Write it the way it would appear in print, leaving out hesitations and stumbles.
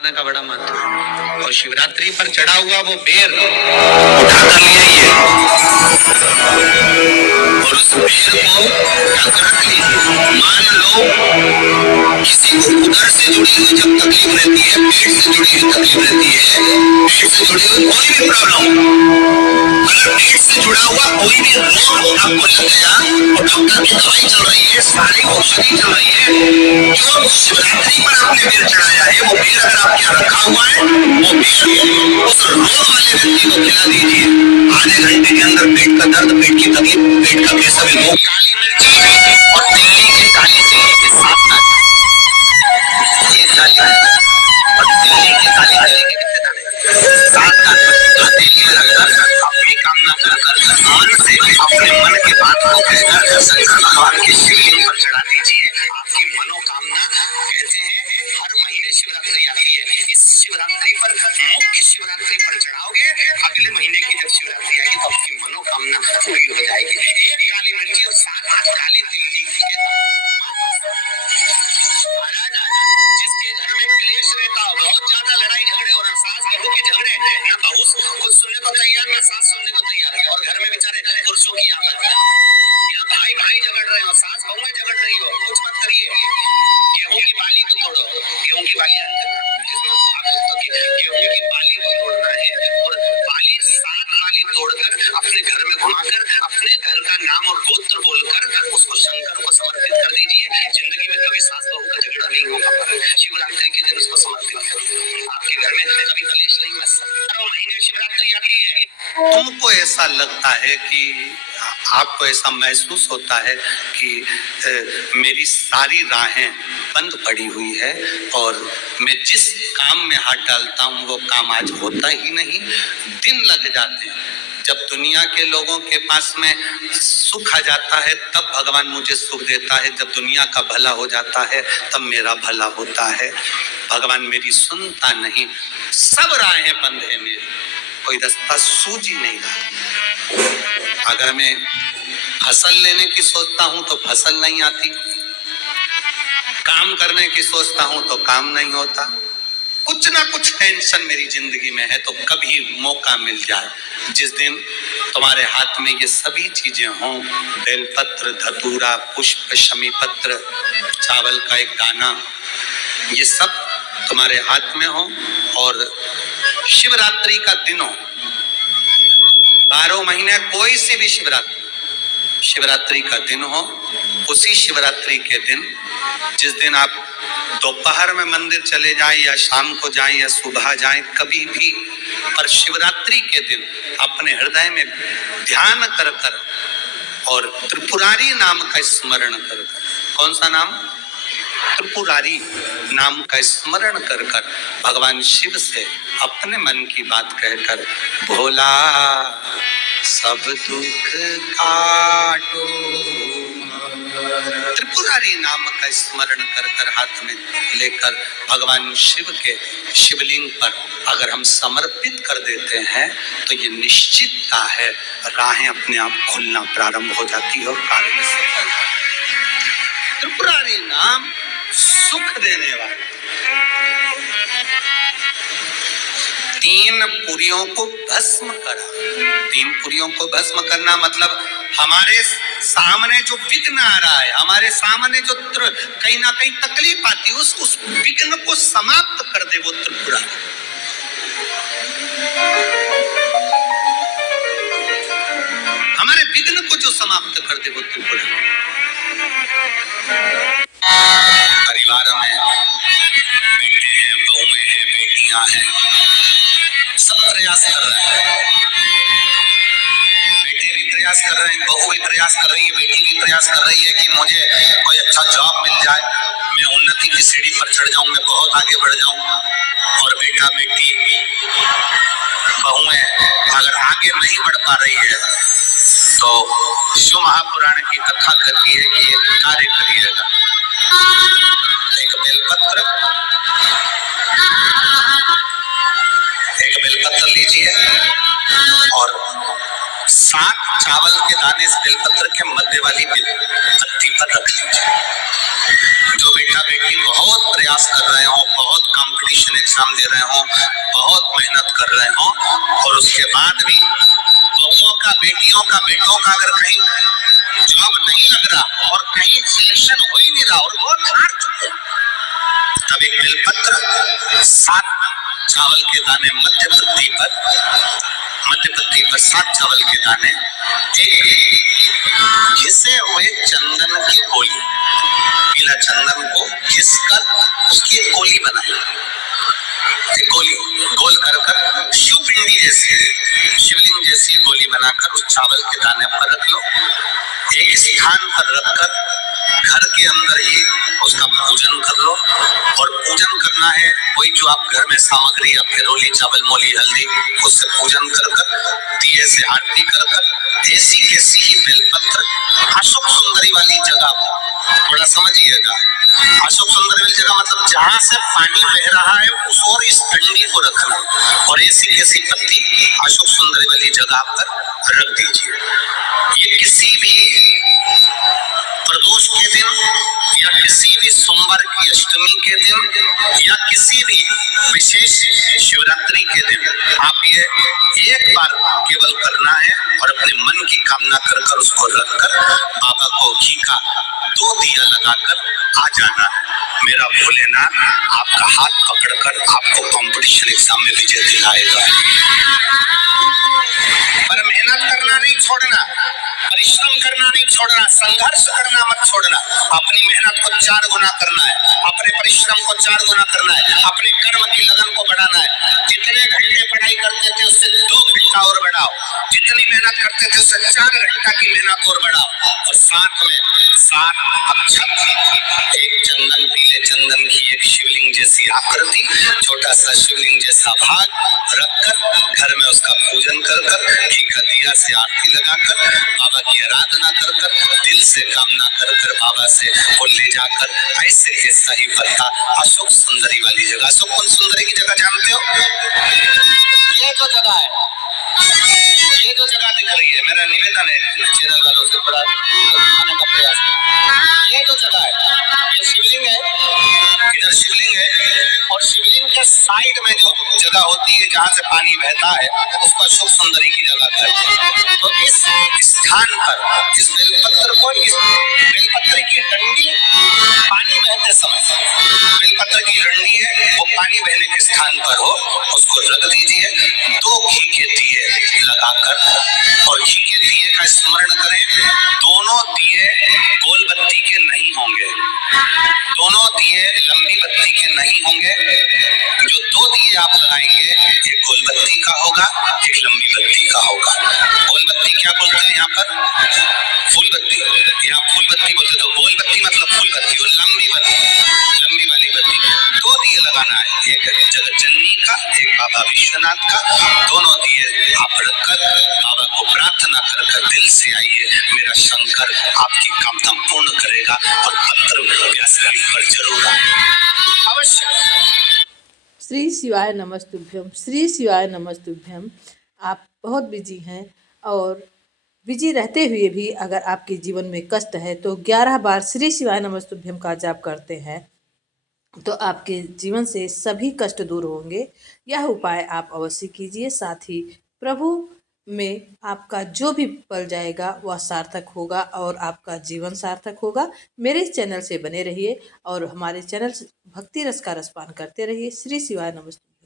का बड़ा महत्व है। और शिवरात्रि पर चढ़ा हुआ वो बेर उठा कर ले आइए और उस बेर को ढक रख लीजिए। मान लो किसी को उधर से जुड़ी हुई जब तकलीफ रहती है, पेट से जुड़ी हुई तकलीफ रहती है, पेट से जुड़ी हुई कोई भी प्रॉब्लम, अगर पेट से जुड़ा हुआ कोई भी रोग आपको लग गया और डॉक्टर की दवाई चल रही है, सारी औषधि चल रही है, जो शिवरात्रि पर आपने बेर चढ़ाया है वो बेर अगर आपके यहाँ रखा हुआ है, वो बेर उस रोग वाले व्यक्ति को खिला दीजिए। आधे घंटे के अंदर पेट का दर्द, पेट की तकलीफ, पेट का कैसा भी रोग, काली मिर्ची और तिल्ली के काली तिल्ली के साथ ये काली और तिल्ली के काली तिल्ली के कितने दाने, 7 दाने हथेली में रखकर अपनी कामना कर मन से अपने मन की बात को कहकर शंकर भगवान के शिवलिंग पर चढ़ा दीजिए। आपकी मनोकामना, कहते हैं हर महीने शिवरात्रि आती है, इस शिवरात्रि पर मुख्य शिवरात्रि पर चढ़ाओगे, अगले महीने की जब शिवरात्रि आएगी तो आपकी मनोकामना पूरी हो जाएगी। एक काली मिर्ची और 7 काली तिल्ली के महाराज, जिसके घर में क्लेश रहता हो, बहुत ज्यादा लड़ाई झगड़े हो रहे, सास बहू के झगड़े, ना बहू कुछ सुनने को तैयार, ना सास सुनने को तैयार है, और घर में बेचारे पुरुषों की आफत है, यहाँ भाई भाई झगड़ रहे हो, सास बहू में झगड़ रही हो, कुछ मत करिए। गेहूं की बाली को तोड़ो, गेहूं की बाली जानते हैं ना, जिसमें आप दोस्तों की गेहूं की बाली को तोड़ना है और बाली 7 बाली तोड़कर अपने घर में घुमाकर अपने घर का नाम और गोत्र बोलकर उसको शंकर को समर्पित कर दीजिए। जिंदगी में कभी सास बहू का झगड़ा नहीं होगा। शिवरात्रि के दिन उसको समर्पित करो, आपके घर में कभी कलेश नहीं मच सकता। 12 महीने शिवरात्रि आती है, तुमको ऐसा लगता है कि आपको ऐसा महसूस होता है कि मेरी सारी राहें बंद पड़ी हुई है और मैं जिस काम में हाथ डालता हूँ वो काम आज होता ही नहीं, दिन लग जाते हैं। जब दुनिया के लोगों के पास में सुख आ जाता है तब भगवान मुझे सुख देता है, जब दुनिया का भला हो जाता है तब मेरा भला होता है। भगवान मेरी सुनता नहीं, सब राहें बंद है मेरी, कोई रास्ता सूझ ही नहीं रहा। अगर मैं फसल लेने की सोचता हूं तो फसल नहीं आती, काम करने की सोचता हूं तो काम नहीं होता, कुछ ना कुछ टेंशन मेरी जिंदगी में है। तो कभी मौका मिल जाए जिस दिन तुम्हारे हाथ में ये सभी चीजें हों, बेलपत्र, धतूरा, पुष्प, शमी पत्र, चावल का एक दाना, ये सब तुम्हारे हाथ में हो और शिवरात्रि का दिन हो, 12 महीने कोई सी भी शिवरात्रि का दिन हो, उसी शिवरात्रि के दिन जिस दिन आप दोपहर में मंदिर चले जाएं या शाम को जाएं या सुबह जाएं, कभी भी, पर शिवरात्रि के दिन अपने हृदय में ध्यान कर कर और त्रिपुरारी नाम का स्मरण कर कर, कौन सा नाम? त्रिपुरारी नाम का स्मरण कर कर भगवान शिव से अपने मन की बात कहकर, भोला सब दुख काटो, त्रिपुरारी नाम का स्मरण कर कर हाथ में लेकर भगवान शिव के शिवलिंग पर अगर हम समर्पित कर देते हैं तो ये निश्चितता है राहें अपने आप खुलना प्रारंभ हो जाती है और कार्य सफल होता है। त्रिपुरारी नाम सुख देने वाला, 3 पुरियों को भस्म करा। 3 पुरियों को भस्म करना मतलब हमारे सामने जो विघ्न आ रहा है, हमारे सामने जो कहीं ना कहीं तकलीफ आती है, उस विघ्न को समाप्त कर दे वो त्रिपुरा। हमारे विघ्न को जो समाप्त कर दे वो त्रिपुरा। परिवार में बेटे हैं, बहुएं हैं, बेटियां हैं, सब प्रयास कर रहे हैं, बेटे भी प्रयास कर रहे हैं, बहू भी प्रयास कर रही है, बेटी भी प्रयास कर रही है कि मुझे कोई अच्छा जॉब मिल जाए, मैं उन्नति की सीढ़ी पर चढ़ जाऊं, मैं बहुत आगे बढ़ जाऊं। और बेटा बेटी बहुएं अगर आगे नहीं बढ़ पा रही है तो शिव महापुराण की कथा कहती है कि ये कार्य करिएगा। एक बेलपत्र लीजिए और 7 चावल के दाने इस बेलपत्र के मध्य वाली पत्ती पर रख लीजिए। जो बेटा बेटी बहुत प्रयास कर रहे हो, बहुत कंपटीशन एग्जाम दे रहे हो, बहुत मेहनत कर रहे हो, और उसके बाद भी बहुओं का, बेटियों का, बेटों का अगर कहीं जॉब नहीं लग रहा और कहीं सिलेक्शन हो ही नहीं रहा और बहुत हार चुके, तब एक बेलपत्र 7 चावल के दाने मध्य पत्ती पर 7 चावल के दाने, एक घिसे हुए चंदन की गोली, पीला चंदन को घिस कर उसकी एक गोली बनाई, एक गोली गोल कर शिवपिंडी जैसी, शिवलिंग जैसी गोली बनाकर उस चावल के दाने पर रख लो। एक स्थान पर रखकर घर के अंदर ही उसका पूजन कर लो, और पूजन करना है वही जो आप घर में सामग्री, आपके रोली, चावल, मोली, हल्दी, उससे पूजन कर दिए से आरती कर ऐसी कैसी ही बेलपत्र अशोक सुंदरी वाली जगह पर, थोड़ा समझिएगा, अशोक सुंदरी वाली जगह मतलब जहां से पानी बह रहा है उस और इस डंडी को रखना, और ऐसी कैसी पत्ती अशोक सुंदरी वाली जगह पर रख दीजिए। ये किसी भी प्रदोष के दिन या किसी भी सोमवार की अष्टमी के दिन या किसी भी विशेष शिवरात्रि के दिन आप ये एक बार केवल करना है, और अपने मन की कामना कर कर उसको रखकर बाबा को घी का 2 दिया लगाकर आ जाना है। मेरा भोलेनाथ आपका हाथ पकड़कर आपको कंपटीशन एग्जाम में विजय दिलाएगा। पर मेहनत करना नहीं छोड़ना, परिश्रम करना नहीं छोड़ना, संघर्ष करना मत छोड़ना। अपनी मेहनत को 4 गुना करना है, अपने परिश्रम को 4 गुना करना है, अपने कर्म की लगन को बढ़ाना है। जितने घंटे पढ़ाई करते थे उससे 2 घंटा और बढ़ाओ, जितनी मेहनत करते थे उससे 4 घंटा की मेहनत और बढ़ाओ, और साथ में 7 अक्षत, एक चंदन, पीले चंदन की एक शिवलिंग जैसी आकृति, छोटा सा शिवलिंग जैसा भाग रखकर घर में उसका पूजन कर घी का दिया से आरती लगाकर बाबा की आराधना कर दिल से कामना कर बाबा से वो ले जाकर ऐसे ऐसा ही पत्ता अशोक सुंदरी वाली जगह, अशोक सुंदरी की जगह जानते हो, ये जो जगह है, ये जो जगह दिख रही है, मेरा निवेदन है चैनल वालों से थोड़ा दिखाने का प्रयास करें। ये जो जगह है, ये शिवलिंग है, इधर शिवलिंग है, और शिवलिंग के साइड में जो जगह होती है जहाँ से पानी बहता है उसको अशोक सुंदरी की जगह कहते हैं। तो इस स्थान पर इस बेलपत्र को, इस बेलपत्र की डंडी पानी बहते समय, बेलपत्र की डंडी है वो पानी बहने के स्थान पर हो, उसको रख दीजिए। 2 घी के दिए लगाकर, और घी के दिए का स्मरण करें, दोनों दिए गोल बत्ती के नहीं होंगे, दोनों दिए लंबी बत्ती के नहीं होंगे। जो 2 दिए आप लगाएंगे, एक गोल बत्ती का होगा, एक लंबी बत्ती का होगा। गोल बत्ती क्या बोलते हैं यहाँ पर? फूल बत्ती, यहाँ फूल बत्ती बोलते, तो गोल बत्ती मतलब फूल बत्ती, और लंबी बत्ती, लंबी वाली बत्ती। 2 दिए लगाना है, एक जगत जननी का, एक बाबा विश्वनाथ का। दोनों दिए आप रखकर बाबा को प्रार्थना कर दिल से आइए, मेरा शंकर आपकी कामना पूर्ण करेगा, और पत्र व्यासपीठ पर जरूर आए अवश्य। श्री शिवाय नमस्तुभ्यम, श्री शिवाय नमस्तुभ्यम। आप बहुत बिजी हैं, और बिजी रहते हुए भी अगर आपके जीवन में कष्ट है तो 11 बार श्री शिवाय नमस्तुभ्यम का जाप करते हैं तो आपके जीवन से सभी कष्ट दूर होंगे। यह उपाय आप अवश्य कीजिए, साथ ही प्रभु में आपका जो भी पल जाएगा वह सार्थक होगा और आपका जीवन सार्थक होगा। मेरे चैनल से बने रहिए और हमारे चैनल भक्ति रस का रसपान करते रहिए। श्री शिवाय नमस्ते।